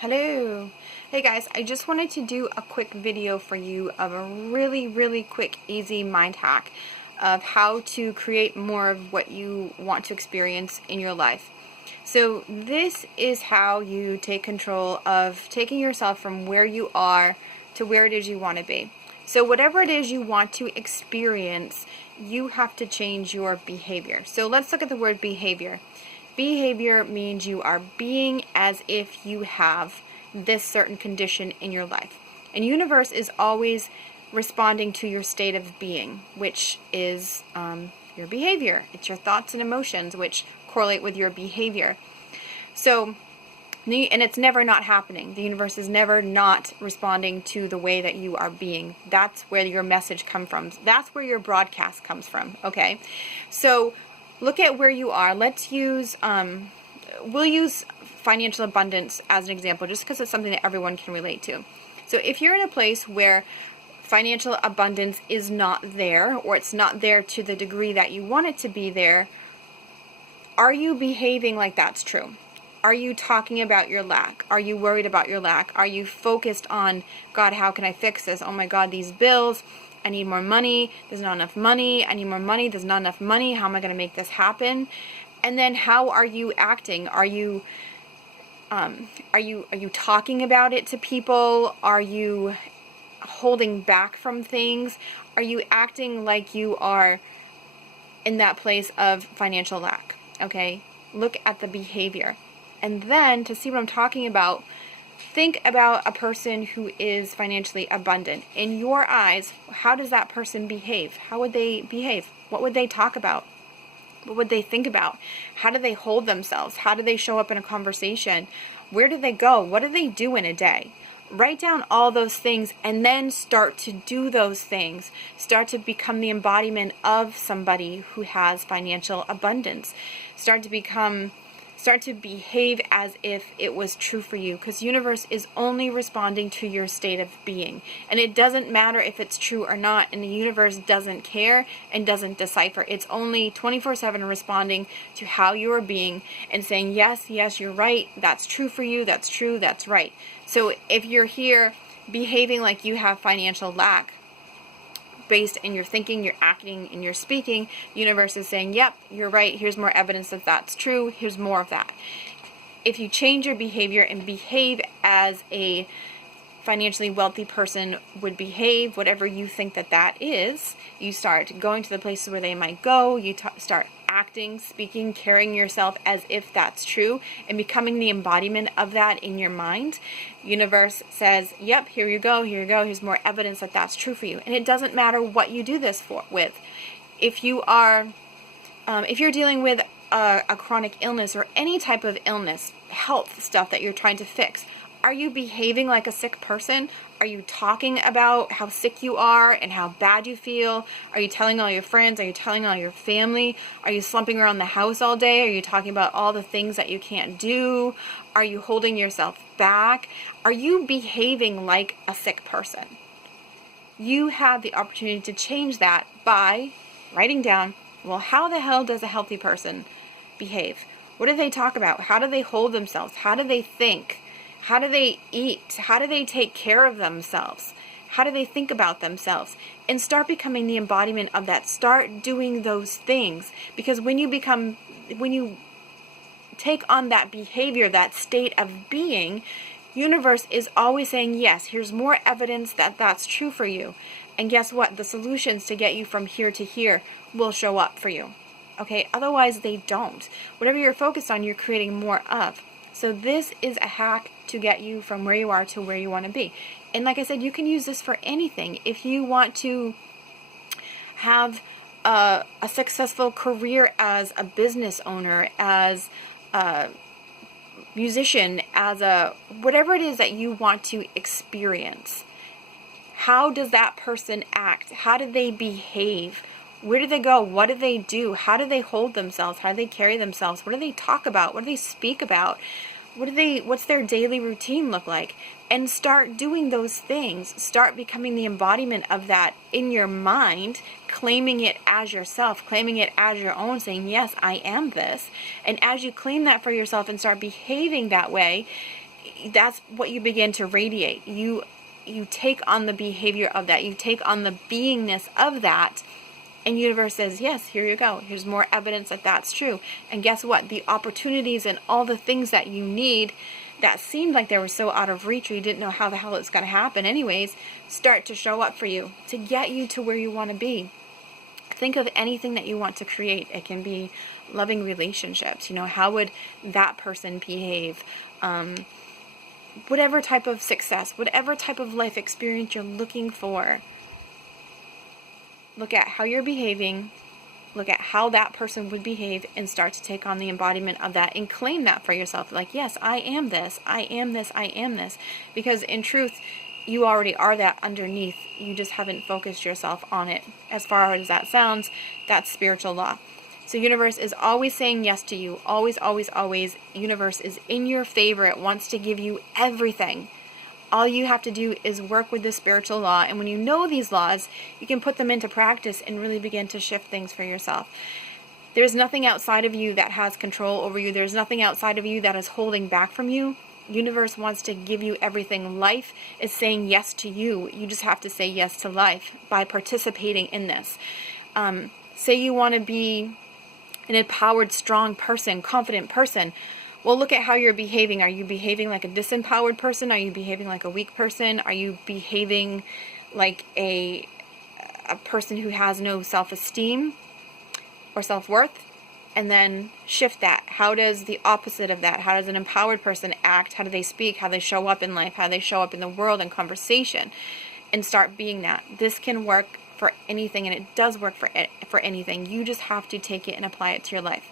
Hello. Hey guys, I just wanted to do a quick video for you of a really quick, easy mind hack of how to create more of what you want to experience in your life. So this is how you take control of taking yourself from where you are to where it is you want to be. So whatever it is you want to experience, you have to change your behavior. So let's look at the word behavior. Behavior means you are being as if you have this certain condition in your life. And universe is always responding to your state of being, which is your behavior. It's your thoughts and emotions which correlate with your behavior. So, and it's never not happening. The universe is never not responding to the way that you are being. That's where your message comes from. That's where your broadcast comes from, okay? So look at where you are. Let's use, we'll use financial abundance as an example, just because it's something that everyone can relate to. So if you're in a place where financial abundance is not there, or it's not there to the degree that you want it to be there, are you behaving like that's true? Are you talking about your lack? Are you worried about your lack? Are you focused on, God, how can I fix this? Oh my God, these bills. I need more money. There's not enough money. I need more money. There's not enough money. How am I going to make this happen? And then how are you acting? Are you talking about it to people? Are you holding back from things? Are you acting like you are in that place of financial lack? Okay, look at the behavior. And then to see what I'm talking about, think about a person who is financially abundant. In your eyes, how does that person behave? How would they behave? What would they talk about? What would they think about? How do they hold themselves? How do they show up in a conversation? Where do they go? What do they do in a day? Write down all those things and then start to do those things. Start to become the embodiment of somebody who has financial abundance. Start to behave as if it was true for you, because universe is only responding to your state of being. And it doesn't matter if it's true or not, and the universe doesn't care and doesn't decipher. It's only 24/7 responding to how you are being and saying, yes, you're right, that's true for you, that's true, that's right. So if you're here behaving like you have financial lack, based in your thinking, your acting, and your speaking, universe is saying, yep, you're right, here's more evidence that that's true, here's more of that. If you change your behavior and behave as a financially wealthy person would behave, whatever you think that that is, you start going to the places where they might go, you start acting, speaking, carrying yourself as if that's true, and becoming the embodiment of that in your mind. Universe says, yep, here you go, here's more evidence that that's true for you. And it doesn't matter what you do this with. If you are, if you're dealing with a chronic illness or any type of illness, health stuff that you're trying to fix, are you behaving like a sick person? Are you talking about how sick you are and how bad you feel? Are you telling all your friends? Are you telling all your family? Are you slumping around the house all day? Are you talking about all the things that you can't do? Are you holding yourself back? Are you behaving like a sick person? You have the opportunity to change that by writing down, well, how the hell does a healthy person behave? What do they talk about? How do they hold themselves? How do they think? How do they eat? How do they take care of themselves? How do they think about themselves? And start becoming the embodiment of that. Start doing those things. Because when you take on that behavior, that state of being, universe is always saying, yes, here's more evidence that that's true for you. And guess what? The solutions to get you from here to here will show up for you. Okay? Otherwise, they don't. Whatever you're focused on, you're creating more of. So this is a hack to get you from where you are to where you want to be. And like I said, you can use this for anything. If you want to have a successful career as a business owner, as a musician, as a whatever it is that you want to experience, how does that person act? How do they behave? Where do they go? What do they do? How do they hold themselves? How do they carry themselves? What do they talk about? What do they speak about? What's their daily routine look like? And start doing those things. Start becoming the embodiment of that in your mind, claiming it as yourself, claiming it as your own, saying, yes, I am this. And as you claim that for yourself and start behaving that way, that's what you begin to radiate. You take on the behavior of that. You take on the beingness of that. And universe says, yes, here you go. Here's more evidence that that's true. And guess what? The opportunities and all the things that you need that seemed like they were so out of reach, or you didn't know how the hell it's going to happen anyways, start to show up for you to get you to where you want to be. Think of anything that you want to create. It can be loving relationships. How would that person behave? Whatever type of success, whatever type of life experience you're looking for. Look at how you're behaving, look at how that person would behave, and start to take on the embodiment of that and claim that for yourself. Like, yes, I am this, I am this, I am this. Because in truth, you already are that underneath. You just haven't focused yourself on it. As far as that sounds, that's spiritual law. So universe is always saying yes to you. Always, always, always. Universe is in your favor. It wants to give you everything. All you have to do is work with the spiritual law. And when you know these laws, you can put them into practice and really begin to shift things for yourself. There's nothing outside of you that has control over you. There's nothing outside of you that is holding back from you. Universe wants to give you everything. Life is saying yes to you. You just have to say yes to life by participating in this. Say you want to be an empowered, strong person, confident person. Well, look at how you're behaving. Are you behaving like a disempowered person? Are you behaving like a weak person? Are you behaving like a person who has no self-esteem or self-worth? And then shift that. How does the opposite of that? How does an empowered person act? How do they speak? How they show up in life? How they show up in the world and conversation? And start being that. This can work for anything, and it does work for anything. You just have to take it and apply it to your life.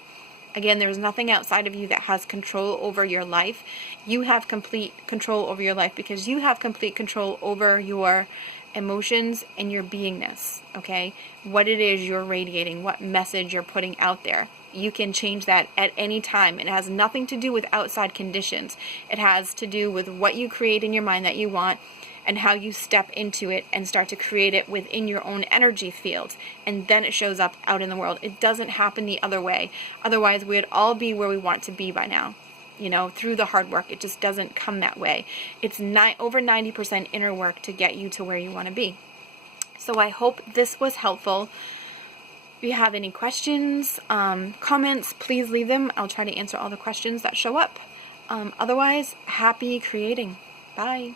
Again, there's nothing outside of you that has control over your life. You have complete control over your life because you have complete control over your emotions and your beingness, okay? What it is you're radiating, what message you're putting out there. You can change that at any time. It has nothing to do with outside conditions. It has to do with what you create in your mind that you want, and how you step into it and start to create it within your own energy field. And then it shows up out in the world. It doesn't happen the other way. Otherwise, we'd all be where we want to be by now. Through the hard work. It just doesn't come that way. It's over 90% inner work to get you to where you want to be. So I hope this was helpful. If you have any questions, comments, please leave them. I'll try to answer all the questions that show up. Otherwise, happy creating. Bye.